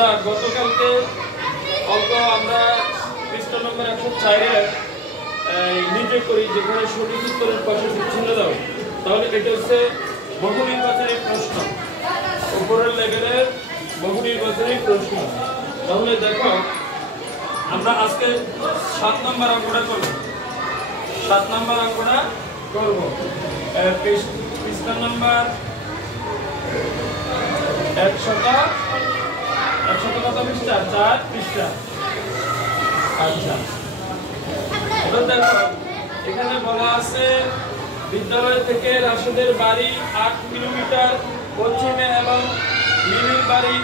আমরা গতকালকে অঙ্ক আমরা পৃষ্ঠা নম্বর 104 নিচে করি, যেখানে সঠিক উত্তরের পাশে বিচ্ছিন্ন দাও। তাহলে এটা হচ্ছে বহু নির্বাচনী প্রশ্ন, উপরের লেভেলের বহু নির্বাচনী প্রশ্ন। তাহলে দেখো আমরা আজকে 7 নম্বর অঙ্কটা করব। 7 নম্বর অঙ্কটা করব। পৃষ্ঠা নম্বর 100 কত পৃষ্ঠা? 4 পৃষ্ঠা। আচ্ছা, এবার দেখো এখানে বলা আছে বিদ্যালয় থেকে রাশেদের বাড়ি 8 কিলোমিটার পশ্চিমে এবং মিলির বাড়ি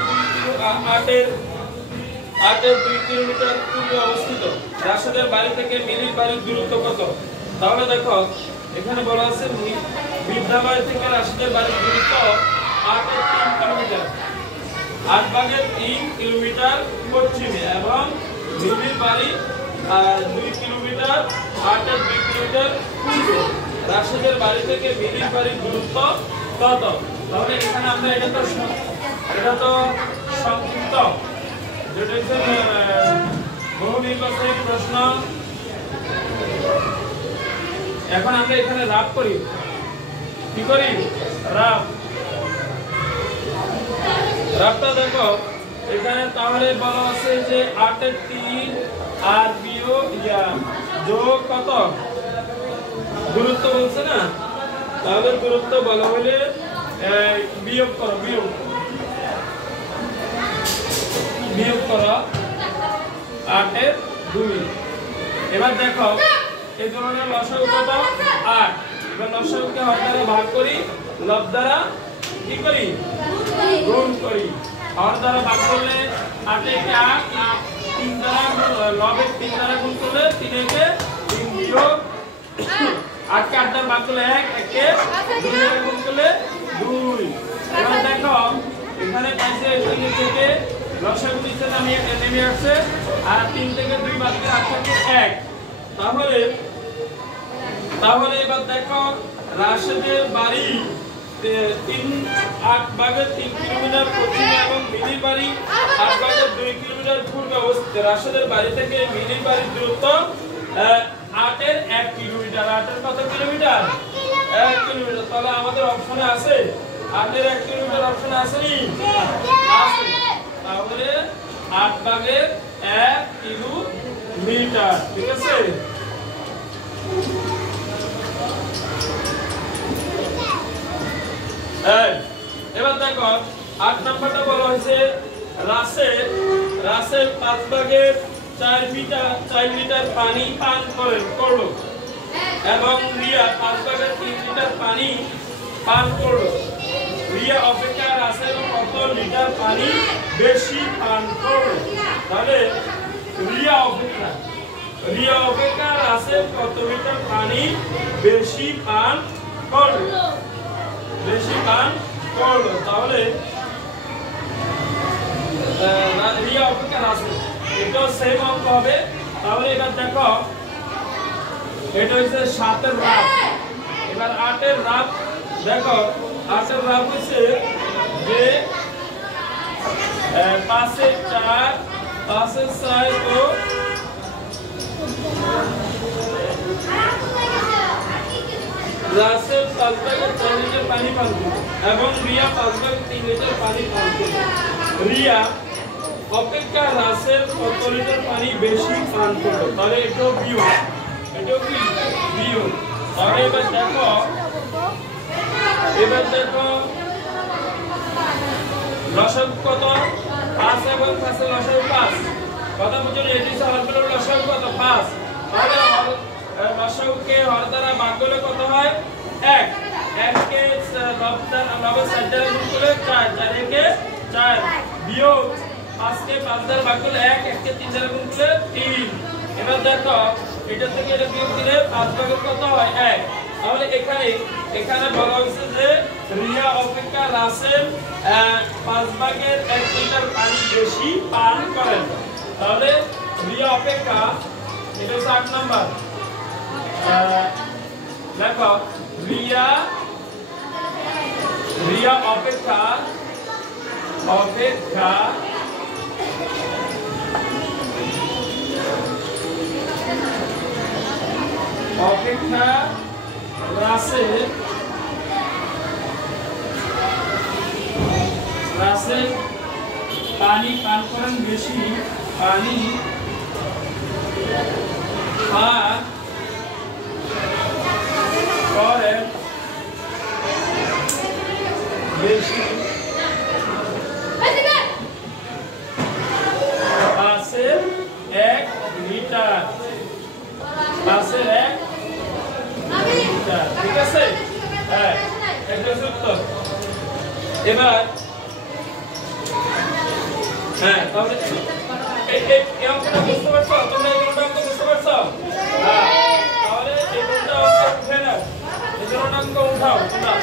2 কিলোমিটার পূর্বে অবস্থিত। রাশেদের বাড়ি থেকে মিলির বাড়ির দূরত্ব কত? তাহলে দেখো এখানে বলা আছে বিদ্যালয় থেকে রাশেদের বাড়ির দূরত্ব 3 কিলোমিটার, 8/3 কিলোমিটার পশ্চিমে এবং মিলির বাড়ি 2 কিলোমিটার, 2 কিলোমিটার পূর্বে। রাশেদের বাড়ি থেকে মিলির বাড়ির দূরত্ব কত? তাহলে এখানে আমরা এটা তো সংক্ষিপ্ত, যেটা হচ্ছে বহু নির্বাচনী প্রশ্ন। এখন আমরা এখানে রাফ করি, কি করি? রাফটা দেখো এখানে তাহলে বলা আছে যে 8/3 আর বিয়োগ যোগ কত? দূরত্ব বলছে না, তাহলে দূরত্ব বলা হলে বিয়োগ করো, বিয়োগ করো 8/2। এবার দেখো এই ধরনের লসাগু কত? 8। এবার লসাগুকে হর দ্বারা ভাগ করি, লব দ্বারা কি করি? গুণ করি। হর দ্বারা ভাগ করলে 8 একে 8, 3 দ্বারা লবের 3 দ্বারা গুণ করলে 3 একে 3 বিয়োগ 8 কে 8 দ্বারা ভাগ করলে 1, 1 কে 2 দ্বারা গুণ করলে 2। এবার দেখো এখানে পাইছে 3 থেকে লসাগু নিচে নেমে আসছে, আর 3 থেকে 2 বাদ দিয়ে আসছে 1। তাহলে এবার দেখো রাশেদের বাড়ি 8/3 কিলোমিটার পশ্চিমে এবং মিলির বাড়ি 8/2 কিলোমিটার পূর্বে অবস্থিত। রাশেদের বাড়ি থেকে মিলির বাড়ির দূরত্ব 8/1 কিলোমিটার। 8 কত কিলোমিটার? 1 কিলোমিটার। তাহলে আমাদের অপশনে আছে 8/1 কিলোমিটার, অপশনে আছে নি? আছে। তাহলে 8/1 কিলোমিটার, ঠিক আছে? এবার দেখো 8 নম্বরটা বলা হয়েছে রাসে 5/4 লিটার পানি পান করলো এবং রিয়া 5/3 লিটার পানি পান করলো। রিয়া অপেক্ষা রাসেল কত লিটার পানি বেশি পান করলো? তাহলে রিয়া অপেক্ষা রাসেল কত লিটার পানি বেশি পান করলো? তাহলে রিয়া অপেক্ষা রাসেল, এটা সেম অঙ্ক হবে। তাহলে এবার দেখো এটা হচ্ছে 7 এর রাফ। এবার 8 এর রাফ দেখো, 8 এর রাফ হচ্ছে যে 5/4 তো রাসেল 5/4 লিটার পানি পান করে এবং রিয়া 5/3 লিটার পানি পান করে। রিয়া অপেক্ষা রাসেল কত লিটার পানি বেশি পান করলো? তাহলে এটাও বিয়োগ, কি বিয়োগ। তাহলে এবার দেখো লসাগু কত? 5 এবং 5 এর লসাগু 5। কথা বুঝুন, এটি হচ্ছে হরফের লসাগু কত? 5। তাহলে লসাগুকে হর দ্বারা ভাগ করলে কত হয়? 1। 1 কে লবের 4 দ্বারা গুণ করলে 4, 4 একে 4 বিয়োগ 5 কে 5 দ্বারা ভাগ করলে 1, 1 কে 3 দ্বারা গুণ করলে 3। এবার দেখো এটা থেকে এটা বিয়োগ দিলে 5 ভাগের কত হয়? 1। তাহলে এখানে বলা হয়েছে যে রিয়া অপেক্ষা রাসেল 5/1 লিটার পানি বেশি পান করেন। তাহলে রিয়া অপেক্ষা, এটা হচ্ছে 8 নাম্বার। দেখো রিয়া অপেক্ষা অপেক্ষা রাসে পানি পান করেন বেশি, পানি পান করেন বেশি, পাশের 1 লিটার, পাশের 1 লিটার। ঠিক আছে, হ্যাঁ এটা উত্তর। এবার হ্যাঁ তাহলে এই অঙ্কটা বুঝতে পারছো তোমরা? এই অঙ্কটা বুঝতে পারছো? হ্যাঁ তাহলে এই অঙ্কটা উঠে নাও, এই অঙ্ক উঠাও তোমরা।